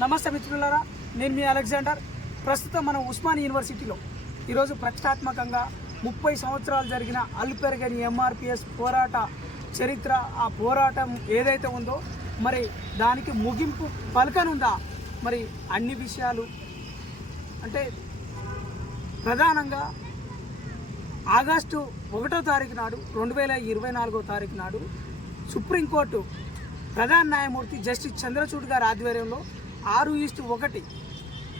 నమస్తే మిత్రులారా, నేను మీ అలెగ్జాండర్. ప్రస్తుతం మనం ఉస్మానియా యూనివర్సిటీలో ఈరోజు ప్రతిష్టాత్మకంగా 30 సంవత్సరాలు జరిగిన అల్పెరగని ఎంఆర్పిఎస్ పోరాట చరిత్ర, ఆ పోరాటం ఏదైతే ఉందో మరి దానికి ముగింపు పలకనుందా, మరి అన్ని విషయాలు అంటే ప్రధానంగా ఆగస్టు 1వ తారీఖు నాడు 2024వ తారీఖు నాడు సుప్రీంకోర్టు ప్రధాన న్యాయమూర్తి జస్టిస్ చంద్రచూడ్ గారి ఆధ్వర్యంలో 6:1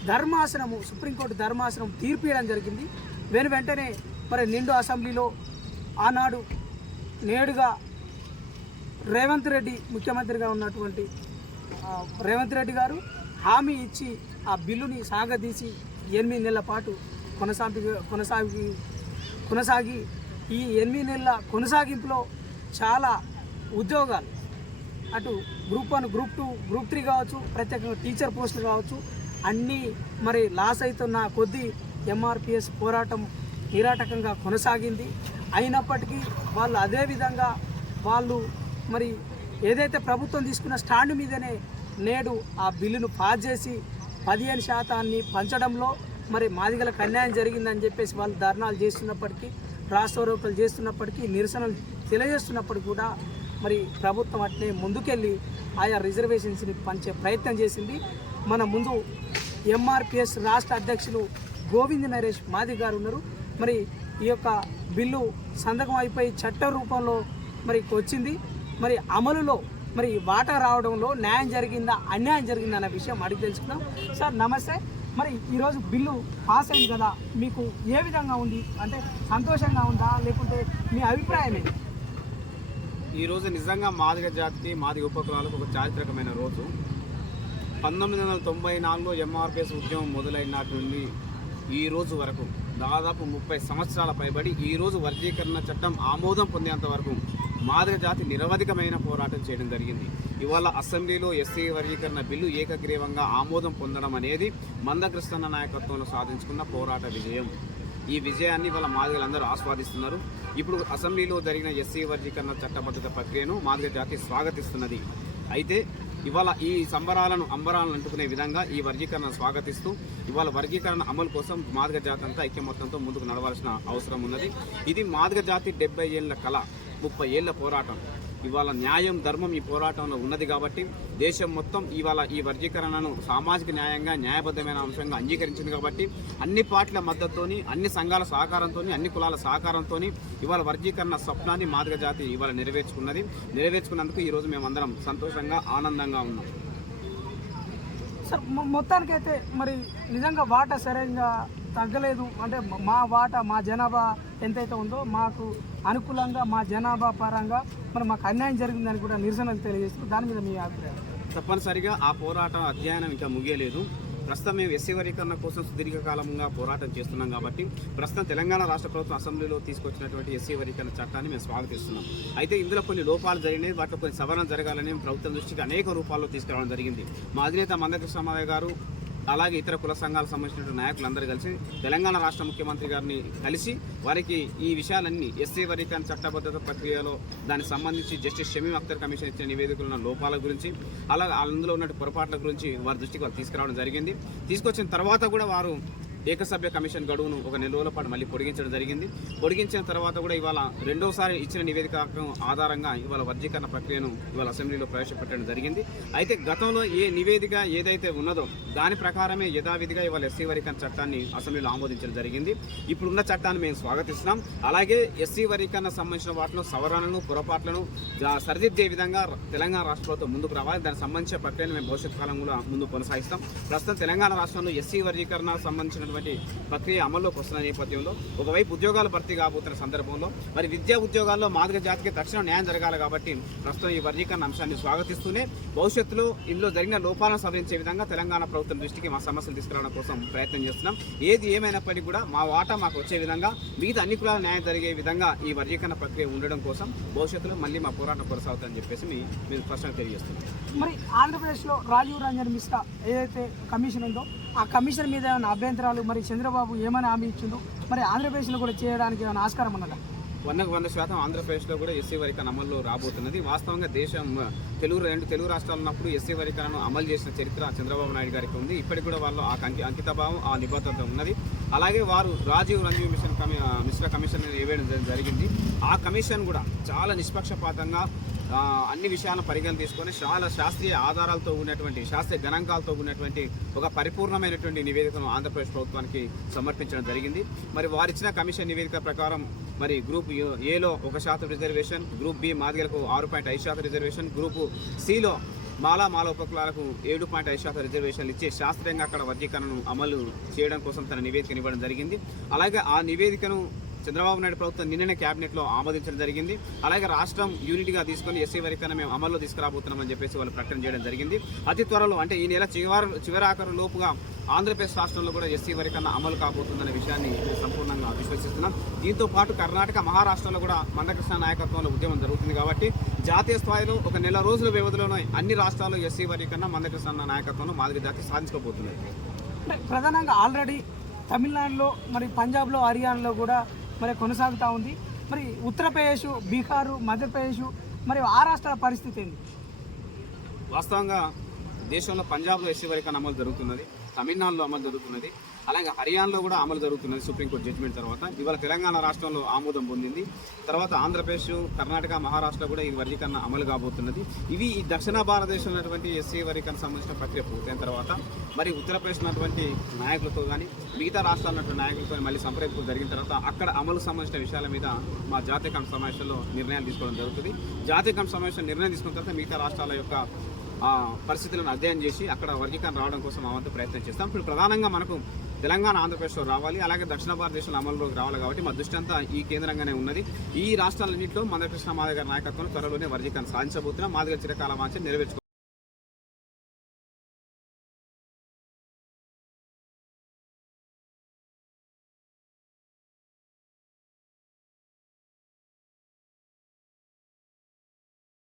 ధర్మాసనము, సుప్రీంకోర్టు ధర్మాసనం తీర్పు ఇవ్వడం జరిగింది. వెంటనే మరి నిండు అసెంబ్లీలో ఆనాడు నేడుగా రేవంత్ రెడ్డి, ముఖ్యమంత్రిగా ఉన్నటువంటి రేవంత్ రెడ్డి గారు హామీ ఇచ్చి ఆ బిల్లుని సాగదీసి 8 నెలల పాటు కొనసాగి ఈ 8 నెలల కొనసాగింపులో చాలా ఉద్యోగాలు, అటు గ్రూప్ 1, గ్రూప్ 2, గ్రూప్ 3 కావచ్చు, ప్రత్యేకంగా టీచర్ పోస్టులు కావచ్చు, అన్నీ మరి లాస్ అవుతున్న కొద్దీ ఎంఆర్పిఎస్ పోరాటం నిరాటకంగా కొనసాగింది. అయినప్పటికీ వాళ్ళు అదేవిధంగా వాళ్ళు మరి ఏదైతే ప్రభుత్వం తీసుకున్న స్టాండ్ మీదనే నేడు ఆ బిల్లును పాస్ చేసి 15% పంచడంలో మరి మాదిగలకు అన్యాయం జరిగిందని చెప్పేసి వాళ్ళు ధర్నాలు చేస్తున్నప్పటికీ, రాస్తారోకలు చేస్తున్నప్పటికీ, నిరసనలు తెలియజేస్తున్నప్పటికీ కూడా మరి ప్రభుత్వం అట్లే ముందుకెళ్ళి ఆయా రిజర్వేషన్స్ని పంచే ప్రయత్నం చేసింది. మన ముందు ఎంఆర్పిఎస్ రాష్ట్ర అధ్యక్షులు గోవింద్ నరేష్ మాదిగ గారు ఉన్నారు. మరి ఈ యొక్క బిల్లు సంతకం అయిపోయి చట్ట రూపంలో మరి వచ్చింది. మరి అమలులో మరి వాటా రావడంలో న్యాయం జరిగిందా, అన్యాయం జరిగిందా అనే విషయం అడిగి తెలుసుకుందాం. సార్ నమస్తే. మరి ఈరోజు బిల్లు పాస్ అయింది కదా, మీకు ఏ విధంగా ఉంది? అంటే సంతోషంగా ఉందా, లేకుంటే మీ అభిప్రాయం ఏంటి? ఈరోజు నిజంగా మాదిగ జాతికి, మాదిగ ఉపకులాలకు ఒక చారిత్రకమైన రోజు. 1994లో ఎంఆర్పిఎస్ ఉద్యమం మొదలైనటి నుండి ఈ రోజు వరకు దాదాపు 30 సంవత్సరాల పైబడి ఈరోజు వర్గీకరణ చట్టం ఆమోదం పొందేంత వరకు మాదిగ జాతి నిరవధికమైన పోరాటం చేయడం జరిగింది. ఇవాళ అసెంబ్లీలో ఎస్సీ వర్గీకరణ బిల్లు ఏకగ్రీవంగా ఆమోదం పొందడం అనేది మందకృష్ణ నాయకత్వంలో సాధించుకున్న పోరాట విజయం. ఈ విజయాన్ని వాళ్ళ మాదిగలందరూ ఆస్వాదిస్తున్నారు. ఇప్పుడు అసెంబ్లీలో జరిగిన ఎస్సీ వర్గీకరణ చట్టబద్ధత ప్రక్రియను మాదిగ జాతి స్వాగతిస్తున్నది. అయితే ఇవాళ ఈ సంబరాలను అంబరాలను అంటుకునే విధంగా ఈ వర్గీకరణ స్వాగతిస్తూ ఇవాళ వర్గీకరణ అమలు కోసం మాదిగ జాతి అంతా ఐక్యమత్యంతో ముందుకు నడవాల్సిన అవసరం ఉన్నది. ఇది మాదిగ జాతి 70 ఏళ్ల కళ, 30 ఏళ్ల పోరాటం. ఇవాళ న్యాయం, ధర్మం ఈ పోరాటంలో ఉన్నది కాబట్టి దేశం మొత్తం ఇవాళ ఈ వర్గీకరణను సామాజిక న్యాయంగా, న్యాయబద్ధమైన అంశంగా అంగీకరించింది కాబట్టి అన్ని పార్టీల మద్దతుతోని, అన్ని సంఘాల సహకారంతో, అన్ని కులాల సహకారంతో ఇవాళ వర్గీకరణ స్వప్నాన్ని మాదిగ జాతి ఇవాళ నెరవేర్చుకున్నందుకు ఈరోజు మేమందరం సంతోషంగా, ఆనందంగా ఉన్నాం. సార్ మొత్తానికైతే మరి నిజంగా వాటా సరిగ్గా తగ్గలేదు. అంటే మా వాటా, మా జనాభా ఎంతైతే ఉందో మాకు అనుకూలంగా, మా జనాభా పరంగా మరి మాకు అన్యాయం జరిగిందని కూడా నిరసనలు తెలియజేస్తుంది. దాని మీద మీ అభిప్రాయం? తప్పనిసరిగా ఆ పోరాటం అధ్యయనం ఇంకా ముగియలేదు. ప్రస్తుతం మేము ఎస్సీ వర్గీకరణ కోసం సుదీర్ఘకాలంగా పోరాటం చేస్తున్నాం కాబట్టి ప్రస్తుతం తెలంగాణ రాష్ట్ర ప్రభుత్వం అసెంబ్లీలో తీసుకొచ్చినటువంటి ఎస్సీ వర్గీకరణ చట్టాన్ని మేము స్వాగతిస్తున్నాం. అయితే ఇందులో కొన్ని లోపాలు జరిగినాయి, వాటిలో కొన్ని సవరణ జరగాలని ప్రభుత్వం దృష్టికి అనేక రూపాల్లో తీసుకురావడం జరిగింది. మా అధినేత మందకృష్ణ మాదిగ గారు, అలాగే ఇతర కుల సంఘాలకు సంబంధించిన నాయకులందరూ కలిసి తెలంగాణ రాష్ట్ర ముఖ్యమంత్రి గారిని కలిసి వారికి ఈ విషయాలన్నీ ఎస్సీ వర్గీకరణ చట్టబద్ధత ప్రక్రియలో దానికి సంబంధించి జస్టిస్ షమీమ్ అఖ్తర్ కమిషన్ ఇచ్చిన నివేదికలు ఉన్న లోపాల గురించి, అలాగే అందులో ఉన్న పొరపాట్ల గురించి వారి దృష్టికి వాళ్ళు తీసుకురావడం జరిగింది. తీసుకొచ్చిన తర్వాత కూడా వారు ఏకసభ్య కమిషన్ గడువును ఒక 4 రోజుల పాటు మళ్ళీ పొడిగించడం జరిగింది. పొడిగించిన తర్వాత కూడా ఇవాళ రెండోసారి ఇచ్చిన నివేదిక ఆధారంగా ఇవాళ వర్గీకరణ ప్రక్రియను ఇవాళ అసెంబ్లీలో ప్రవేశపెట్టడం జరిగింది. అయితే గతంలో ఏ నివేదిక ఏదైతే ఉన్నదో దాని ప్రకారమే యథావిధిగా ఇవాళ ఎస్సీ వర్గీకరణ చట్టాన్ని అసెంబ్లీలో ఆమోదించడం జరిగింది. ఇప్పుడున్న చట్టాన్ని మేము స్వాగతిస్తున్నాం. అలాగే ఎస్సీ వర్గీకరణ సంబంధించిన వాటిలో సవరణలను, పొరపాట్లను సరిదిద్దే విధంగా తెలంగాణ రాష్ట్ర ప్రభుత్వం ముందుకు రావాలి. దానికి సంబంధించిన ప్రక్రియను మేము భవిష్యత్ కాలంలో ముందు కొనసాగిస్తాం. ప్రస్తుతం తెలంగాణ రాష్ట్రంలో ఎస్సీ వర్గీకరణ సంబంధించిన ప్రక్రియ అమల్లోకి వస్తున్న నేపథ్యంలో ఒకవైపు ఉద్యోగాలు భర్తీ కాబోతున్న సందర్భంలో మరి విద్యా ఉద్యోగాల్లో మాదిగ జాతికి తక్షణ న్యాయం జరగాలి కాబట్టి ప్రస్తుతం ఈ వర్గీకరణ అంశాన్ని స్వాగతిస్తూనే భవిష్యత్తులో ఇందులో జరిగిన లోపాలను సవరించే విధంగా తెలంగాణ ప్రభుత్వం దృష్టికి మా సమస్యలు తీసుకురావడం కోసం ప్రయత్నం చేస్తున్నాం. ఏది ఏమైనప్పటికీ కూడా మా వాటా మాకు వచ్చే విధంగా, మిగతా అన్ని కులాల న్యాయం జరిగే విధంగా ఈ వర్గీకరణ ప్రక్రియ ఉండడం కోసం భవిష్యత్తులో మళ్ళీ మా పోరాటం కొనసాగుతుందని చెప్పేసి మేము స్పష్టంగా తెలియజేస్తున్నాం. మరి ఆంధ్రప్రదేశ్లో రాజీవ్ రంజన్ మిశ్రా ఏదైతే కమిషన్ ఉందో ఆ కమిషన్ మీద ఏమైనా అభ్యంతరాలు, మరి చంద్రబాబు ఏమైనా హామీ ఇచ్చిందో మరి ఆంధ్రప్రదేశ్లో కూడా చేయడానికి ఏమైనా ఆస్కారం ఉన్నదా? 100% ఆంధ్రప్రదేశ్లో కూడా ఎస్సీ వర్గీకరణ అమల్లో రాబోతున్నది. వాస్తవంగా దేశం రెండు తెలుగు రాష్ట్రాలు ఉన్నప్పుడు ఎస్సీ వర్గీకరణను అమలు చేసిన చరిత్ర చంద్రబాబు నాయుడు గారికి ఉంది. ఇప్పటికి కూడా వాళ్ళు ఆ అంకితభావం, ఆ నిబద్ధత ఉన్నది. అలాగే వారు రాజీవ్ రంజీవ్ మిశ్రా కమిషన్ వేయడం జరిగింది. ఆ కమిషన్ కూడా చాలా నిష్పక్షపాతంగా అన్ని విషయాలను పరిగణన తీసుకొని చాలా శాస్త్రీయ ఆధారాలతో ఉన్నటువంటి, శాస్త్రీయ గణాంకాలతో ఉన్నటువంటి ఒక పరిపూర్ణమైనటువంటి నివేదికను ఆంధ్రప్రదేశ్ ప్రభుత్వానికి సమర్పించడం జరిగింది. మరి వారిచ్చిన కమిషన్ నివేదిక ప్రకారం మరి గ్రూప్ ఏలో 1% రిజర్వేషన్, గ్రూప్ బి మాదిగలకు 6.5% రిజర్వేషన్, గ్రూపు సిలో మాల ఉపకులాలకు 7.5% రిజర్వేషన్లు ఇచ్చి శాస్త్రీయంగా అక్కడ వర్గీకరణను అమలు చేయడం కోసం తన నివేదికను ఇవ్వడం జరిగింది. అలాగే ఆ నివేదికను చంద్రబాబు నాయుడు ప్రభుత్వం నిన్ననే క్యాబినెట్లో ఆమోదించడం జరిగింది. అలాగే రాష్ట్రం యూనిట్గా తీసుకొని ఎస్సీ వర్గీకరణ మేము అమల్లో తీసుకురాబోతున్నామని చెప్పేసి వాళ్ళు ప్రకటన చేయడం జరిగింది. అతి త్వరలో అంటే ఈ నెల చివరాఖరు లోపుగా ఆంధ్రప్రదేశ్ రాష్ట్రంలో కూడా ఎస్సీ వర్గీకరణ అమలు కాబోతుందనే విషయాన్ని సంపూర్ణంగా విశ్వసిస్తున్నాం. దీంతో పాటు కర్ణాటక, మహారాష్ట్రంలో కూడా మందకృష్ణ నాయకత్వంలో ఉద్యమం జరుగుతుంది కాబట్టి జాతీయ స్థాయిలో ఒక నెల రోజుల వ్యవధిలోనే అన్ని రాష్ట్రాల్లో ఎస్సీ వర్గీకరణ మందకృష్ణ నాయకత్వంలో మాదిగ జాతి సాధించుకోబోతున్నాయి. ప్రధానంగా ఆల్రెడీ తమిళనాడులో, మరి పంజాబ్లో, హర్యానాలో కూడా మరి కొనసాగుతూ ఉంది. మరి ఉత్తరప్రదేశ్, బీహారు, మధ్యప్రదేశ్, మరి ఆ రాష్ట్రాల పరిస్థితి ఏంటి? వాస్తవంగా దేశంలో పంజాబ్లో ఎస్సీ వర్గీకరణ అమలు జరుగుతున్నది, తమిళనాడులో అమలు జరుగుతున్నది, అలాగే హర్యానాలో కూడా అమలు జరుగుతున్నది సుప్రీంకోర్టు జడ్జిమెంట్ తర్వాత. ఇవాళ తెలంగాణ రాష్ట్రంలో ఆమోదం పొందింది. తర్వాత ఆంధ్రప్రదేశ్, కర్ణాటక, మహారాష్ట్ర కూడా ఈ వర్గీకరణ అమలు కాబోతున్నది. ఇవి ఈ దక్షిణ భారతదేశంలో ఉన్నటువంటి ఎస్సీ వర్గీకరణ సంబంధించిన ప్రక్రియ పూర్తయిన తర్వాత మరి ఉత్తరప్రదేశ్ ఉన్నటువంటి నాయకులతో కానీ మిగతా రాష్ట్రాల ఉన్నటువంటి నాయకులతో మళ్ళీ సంప్రదింపులు జరిగిన తర్వాత అక్కడ అమలు సంబంధించిన విషయాల మీద మా జాతీయ కమిటీ సమావేశంలో నిర్ణయాలు తీసుకోవడం జరుగుతుంది. జాతీయ కమిటీ సమావేశం నిర్ణయం తీసుకున్న తర్వాత మిగతా రాష్ట్రాల యొక్క పరిస్థితులను అధ్యయనం చేసి అక్కడ వర్గీకరణ రావడం కోసం మా వంతు ప్రయత్నం చేస్తాం. ఇప్పుడు ప్రధానంగా మనకు తెలంగాణ, ఆంధ్రప్రదేశ్లో రావాలి, అలాగే దక్షిణ భారతదేశంలో అమలులోకి రావాలి కాబట్టి మా దృష్టి అంతా ఈ కేంద్రంగానే ఉన్నది. ఈ రాష్ట్రాలన్నింటిలో మందకృష్ణ మాదిగ గారి నాయకత్వంలో త్వరలోనే వర్గీకరణ సాధించబోతున్నాం. మాదిగ చిరకాల వాంఛ నెరవేర్చుకో